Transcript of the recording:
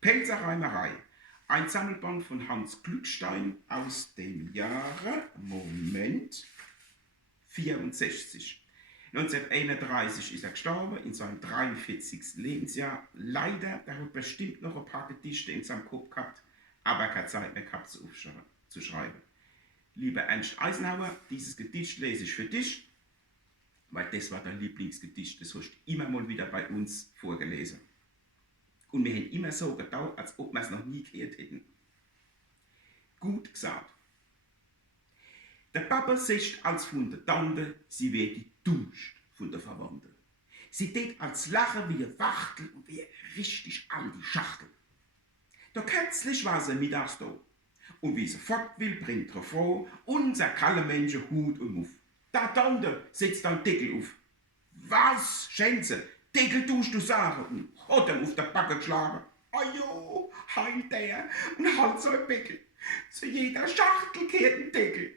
Pelzerreimerei. Ein Sammelband von Hans Glückstein aus dem Jahre, Moment, 64. 1931 ist er gestorben, in seinem 43. Lebensjahr. Leider, er hat bestimmt noch ein paar Gedichte in seinem Kopf gehabt, aber keine Zeit mehr gehabt zu schreiben. Lieber Ernst Eisenhower, dieses Gedicht lese ich für dich, weil das war dein Lieblingsgedicht, das hast du immer mal wieder bei uns vorgelesen. Und wir haben immer so gedacht, als ob wir es noch nie gehört hätten. Gut gesagt. Der Papa sagt als von der Tante, sie werde die dummst von der Verwandten. Sie tät als Lachen wie eine Wachtel und wie eine richtig alte Schachtel. Da kürzlich war sie mittags da. Und wie sie fort will, bringt er froh unser kalle Menschen Hut und Muff. Da Tante setzt dann Deckel auf. Was, Schänze, Deckel tust du sagen? Und hat ihm auf der Backe geschlagen. Ajo, heil der und halt so ein Beckel. Zu jeder Schachtel gehört ein Deckel.